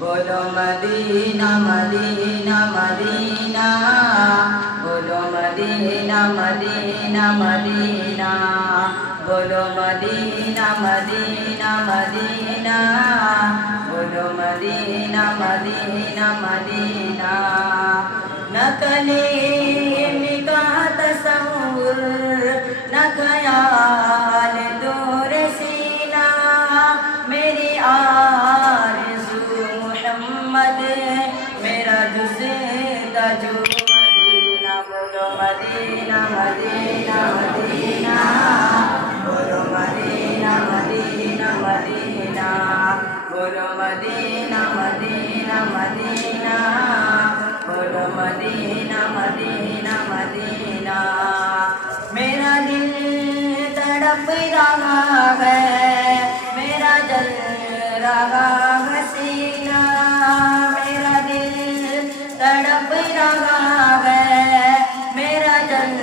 बोलो Medina Medina Medina, बोलो Medina Medina Medina, बोलो मदीना मदीना मदीना, बोलो मदीना मदीना मदीना। न कलीम का तसव्वुर न ख्याल दूर सीना, मेरी आरज़ू मोहम्मद मेरा जुज़्दा जो मदीना। बोलो मदीना मदीना मदीना, बोलो मदीना मदीना मदीना, बोलो मदीना मदीना मदीना, बोलो मदीना मदीना मदीना। मेरा दिल तड़प रहा है, मेरा जल रहा हसीना, मेरा दिल तड़प रहा है, मेरा जल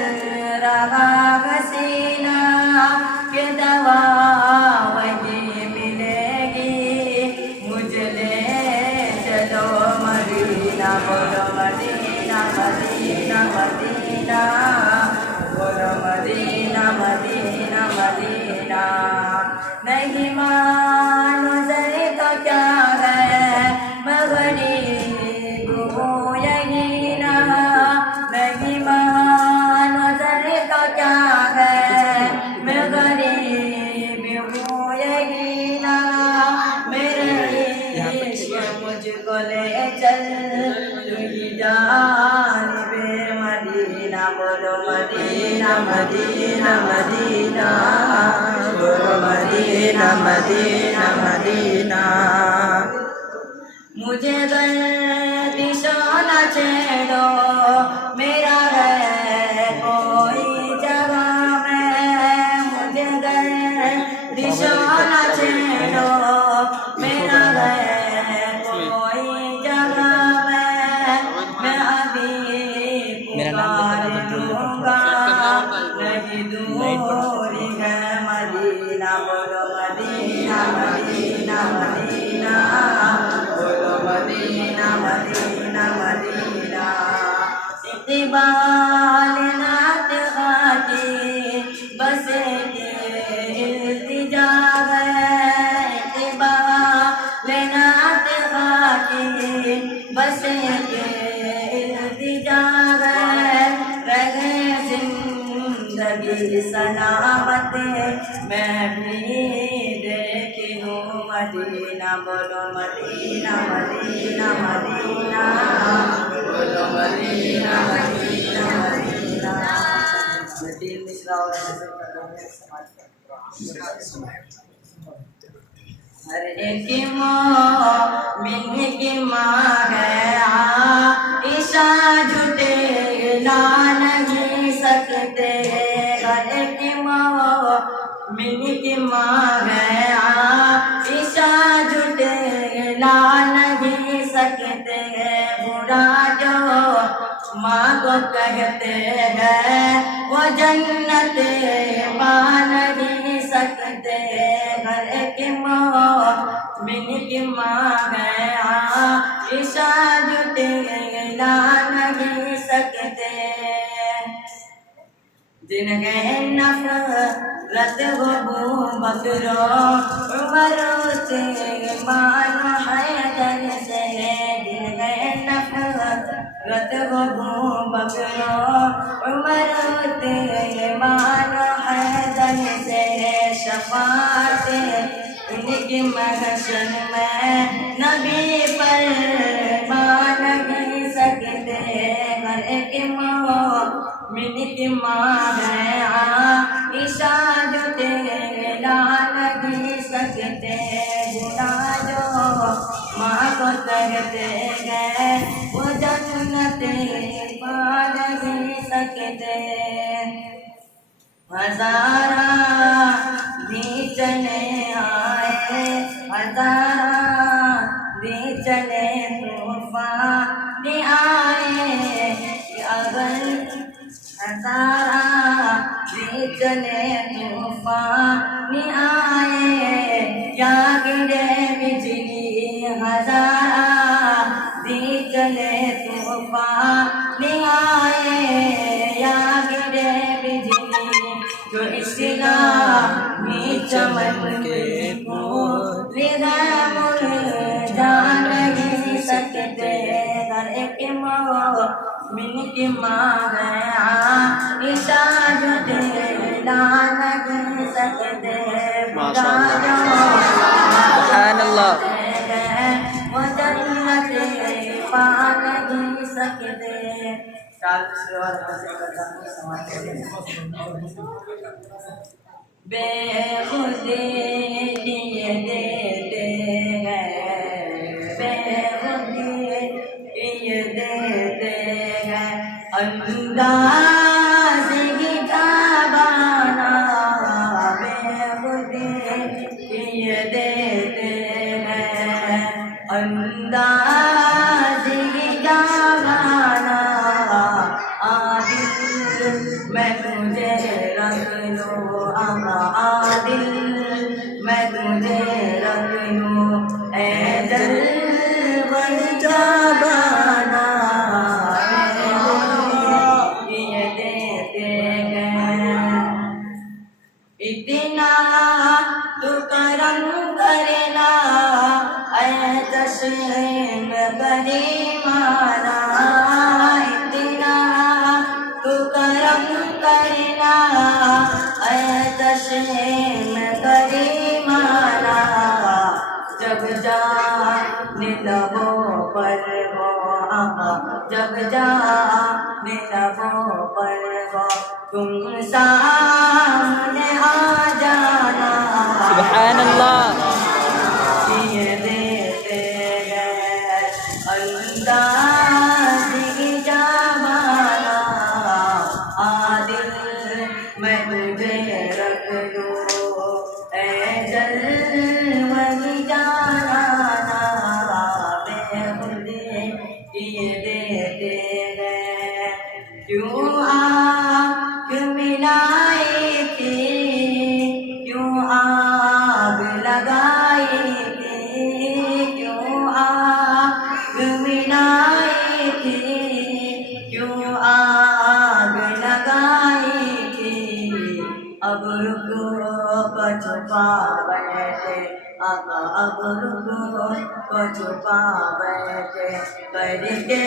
रहा हसीना। कि दवा वही मिलेगी मुझे ले चलो मदीना। बोलो मदीना मदीना मदीना, बोलो मदीना मदीना मदीना। नहीं मानो ज़रे तो क्या है मगरिब हो यही ना, नहीं मानो ज़रे तो क्या है मगरिब हो यही ना। मेरे इश्क़ मुझको ले चल तुझी जानिबे मदीना। बोलो मदीना मदीना मदीना, बोलो मदीना मदीना मदीना। मुझे गर्दिशो न छेड़ो, मेरा है कोई जगह में, मुझे गर्दिशो न छेड़ो, मेरा है कोई जगह में। मैं अभी पुकार लूँगा नहीं दूरी है मदीना। बोलो मदीना मदीना मदीना, बोलो मदीना मदीना मदीना। इक़बाल नात खाकी बस के इल्तिजा है, इक़बाल नात खाकी बस के इल्तिजा है। रहे जिंदगी सलामत मैं भी देखी हूँ मदीना। बोलो मदीना मदीना मदीना, बोलो मदीना मदीना मदीना। हर एक मोमिन की माँ है आइशा, झूठे ला नहीं सकते। हर एक मोमिन की माँ है आइशा, झूठे ला नहीं सकते। बुरा जो माँ को कहते हैं वो जन्नत पा नहीं सकते। हर एक मोमिन की माँ है आइशा, झूठे ला नहीं सकते। जिन्हें नफरत हो अबू बकर उमर से मानो हैदर से, जिन्हें नफरत हो अबू बकर उमर से मानो हैदर से। शफाअत इनकी महशर में नबी पर मान नहीं सकते। हर एक मोमिन की माँ है आइशा, जो तेरे ला नहीं सकते। गुनाह जो माँ को कहते हैं वो जन्नत पा नहीं सकते। हज़ारा भी चले आए, हज़ारा भी चले तूफान आए, अगर हजारा भी चले तूफान आए या गिरे बिजली हजारा भी चले तूफान आए या गिरे बिजली जो इस्लामी चमन के जा नहीं सकते हर एक मिन की माँ है आइशा जो दिला नहीं सकते सुब्हानल्लाह। वो जन्नत पा नहीं सकते। बेखुदी ये देते हैं, बेखुदी ये देते हैं, अंदाज़ ही जाबाना बेखुदी ये देते हैं, अंदाज़ ही जाबाना आदिल मैं तुझे रख लूँ आदिल मैं तुझे रख लूँ ऐ जलवल जाबाना ये देते हैं। इतना तू करम करना ऐ तस्लीम करीमाना इतना तू करम करना ऐ तस्लीम करीमाना जब जाने लबों पर हो आका जब जाने लबों पर हो तुम सामने आ जाना सुब्हानल्लाह। ये देते हैं अंदाज़ ही जाबाना आदिल मैं तुझे रख लूँ ऐ जलवल जाना बेखुदी ये देते हैं। क्यों आँख मिलाई थी क्यों आग लगाई थी क्यों आग मिलाई थी क्यों आग लगाई थी अब रुको को छुपा बैठे आका अब रुको को छुपा बैठे करके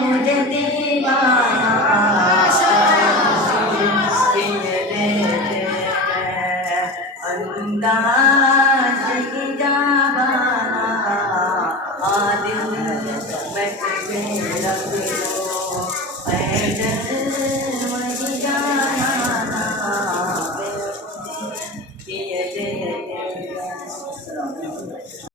मुझे दीवाना ये देते हैं अंदाज़ ही जाबाना आदिल मैं तुझे रख लूँ ऐ